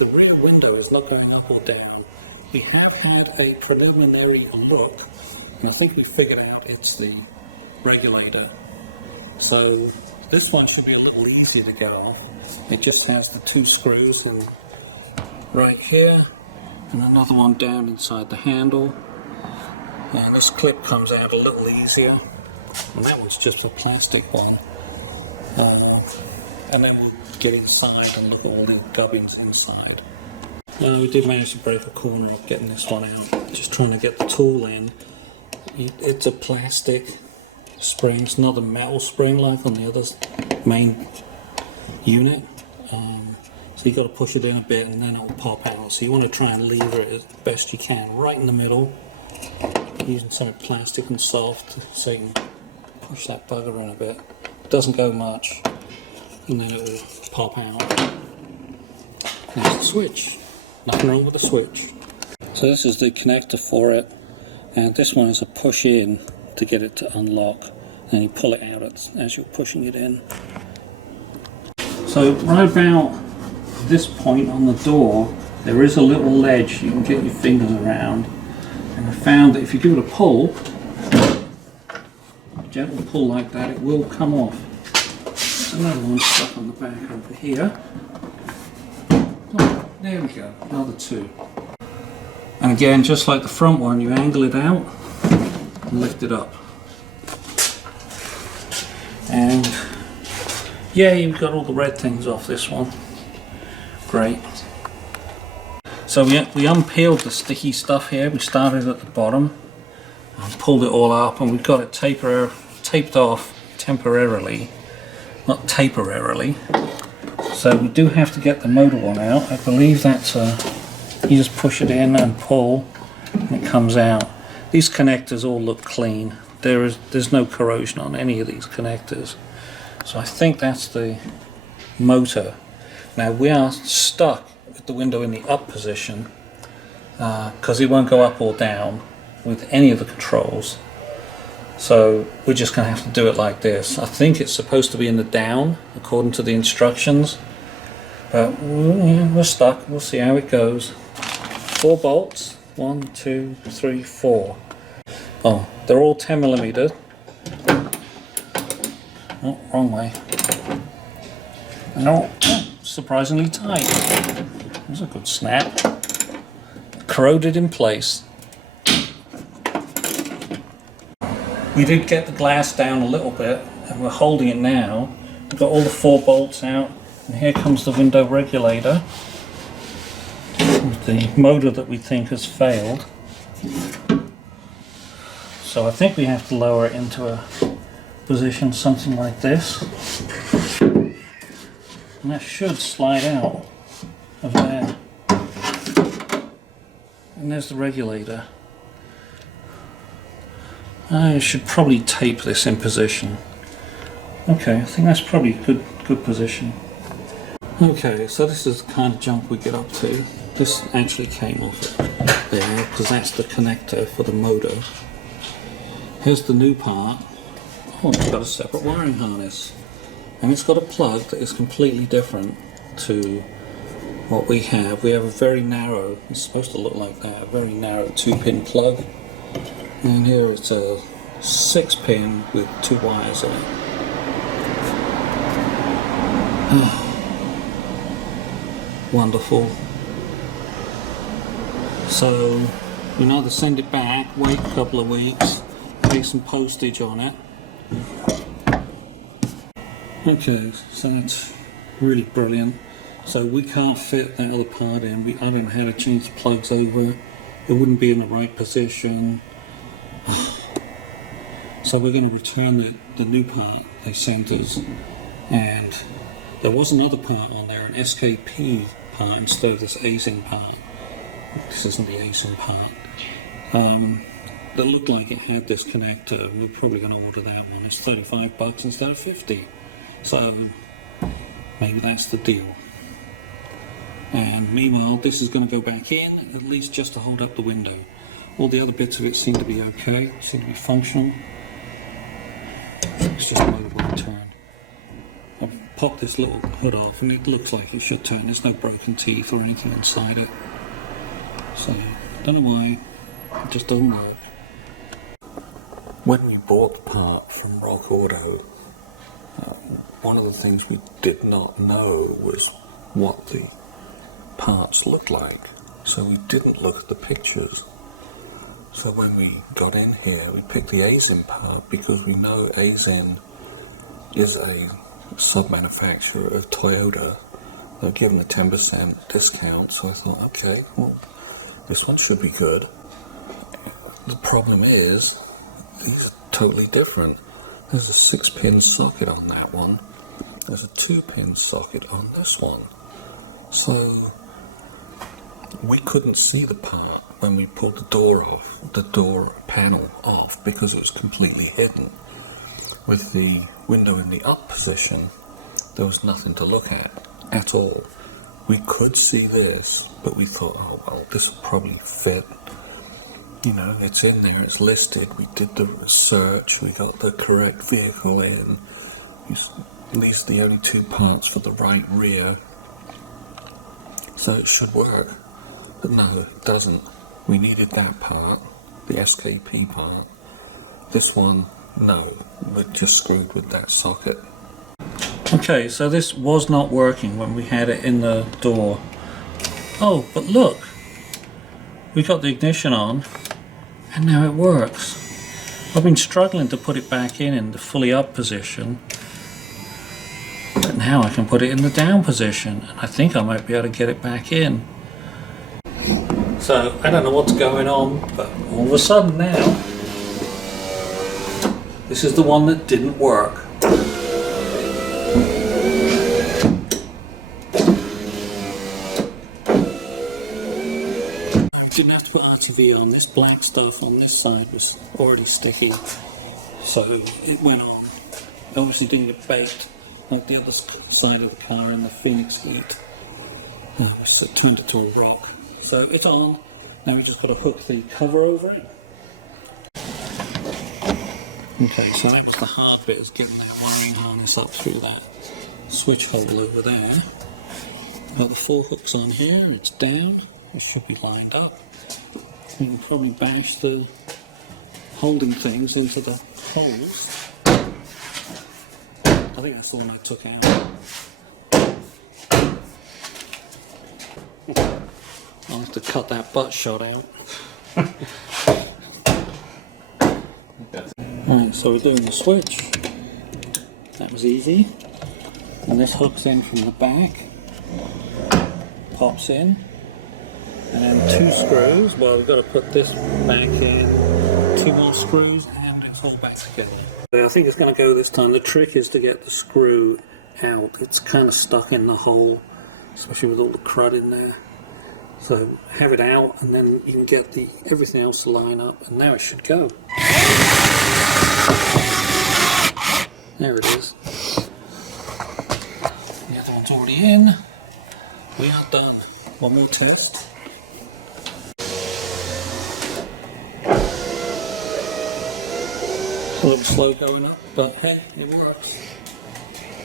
the rear window is not going up or down. We have had a preliminary look, and I think we figured out it's the regulator. So this one should be a little easier to get off. It just has the 2 screws in right here, and another one down inside the handle. And this clip comes out a little easier, and that one's just a plastic one. And then we'll get inside and look at all the gubbins inside. We did manage to break a corner off getting this one out, just trying to get the tool in. It's a plastic spring, it's not a metal spring like on the other main unit. So you've got to push it in a bit and then it will pop out. So you want to try and lever it as best you can, right in the middle, using something plastic and soft so you can push that bugger in a bit. It doesn't go much, and then it will pop out. There's the switch. Nothing wrong with the switch. So this is the connector for it, and this one is a push in to get it to unlock, and you pull it out as you're pushing it in. So right about this point on the door there is a little ledge you can get your fingers around, and I found that if you give it a pull, a gentle pull like that, it will come off. There's another one stuck on the back over here. Oh, there we go, another 2. And again, just like the front one, you angle it out and lift it up. And yeah, you've got all the red things off this one. Great. So we unpeeled the sticky stuff here. We started at the bottom and pulled it all up, and we've got it taped off temporarily. Not temporarily. So we do have to get the motor one out. I believe that's you just push it in and pull and it comes out. These connectors all look clean. There's no corrosion on any of these connectors. So I think that's the motor. Now we are stuck with the window in the up position because it won't go up or down with any of the controls. So we're just going to have to do it like this. I think it's supposed to be in the down according to the instructions, but we're stuck. We'll see how it goes. 4 bolts. 1, 2, 3, 4. Oh, they're all 10mm. Oh, wrong way. No, surprisingly tight. There's a good snap. Corroded in place. We did get the glass down a little bit, and we're holding it now. We've got all the 4 bolts out, and here comes the window regulator with the motor that we think has failed. So I think we have to lower it into a position something like this, and that should slide out of there. And there's the regulator. I should probably tape this in position. Okay, I think that's probably a good position. Okay, so this is the kind of junk we get up to. This actually came off there because that's the connector for the motor. Here's the new part. Oh, it's got a separate wiring harness, and it's got a plug that is completely different to what we have. We have a very narrow, it's supposed to look like that, a very narrow 2-pin plug, and here it's a 6-pin with 2 wires in it. Wonderful. So you can either send it back, wait a couple of weeks, pay some postage on it. Okay, so that's really brilliant. So we can't fit that other part in. I don't know how to change the plugs over. It wouldn't be in the right position. So we're going to return the new part they sent us. And there was another part on there, an SKP part instead of this ASIN part. This isn't the ASIN part. That looked like it had this connector. We're probably going to order that one. It's $35 instead of $50. So maybe that's the deal. And meanwhile, this is going to go back in, at least just to hold up the window. All the other bits of it seem to be okay, seem to be functional. It's just a motor will turn. I've pop this little hood off and it looks like it should turn. There's no broken teeth or anything inside it. So, don't know why, it just doesn't work. When we bought the part from Rock Auto, one of the things we did not know was what the parts looked like. So we didn't look at the pictures. So when we got in here, we picked the Aisin part because we know Aisin is a sub-manufacturer of Toyota. They'll give them a 10% discount, so I thought, okay, well, this one should be good. The problem is, these are totally different. There's a 6-pin socket on that one. There's a 2-pin socket on this one. So we couldn't see the part when we pulled the door off, the door panel off, because it was completely hidden. With the window in the up position, there was nothing to look at all. We could see this, but we thought, oh well, this will probably fit. You know, it's in there, it's listed, we did the search, we got the correct vehicle in. These are the only 2 parts for the right rear. So it should work. But no, it doesn't. We needed that part, the SKP part. This one, no, we're just screwed with that socket. Okay, so this was not working when we had it in the door. Oh, but look! We got the ignition on, and now it works. I've been struggling to put it back in the fully up position, but now I can put it in the down position, and I think I might be able to get it back in. So, I don't know what's going on, but all of a sudden now, this is the one that didn't work. I didn't have to put RTV on. This black stuff on this side was already sticky, so it went on. I obviously didn't get baked like the other side of the car in the Phoenix heat. So it turned it to a rock. So it's on. Now we just got to hook the cover over it. Okay, so that was the hard bit, is getting that wiring harness up through that switch hole over there. Got the 4 hooks on here, it's down, it should be lined up. You can probably bash the holding things into the holes. I think that's the one I took out. I'll have to cut that butt shot out. Alright, so we're doing the switch. That was easy. And this hooks in from the back, pops in, and then 2 screws. Well, we've got to put this back in, 2 more screws, and it's all back together. I think it's going to go this time. The trick is to get the screw out. It's kind of stuck in the hole, especially with all the crud in there. So have it out, and then you can get everything else to line up, and now it should go. There it is. The other one's already in. We are done. One more test. A little slow going up, but hey, it works.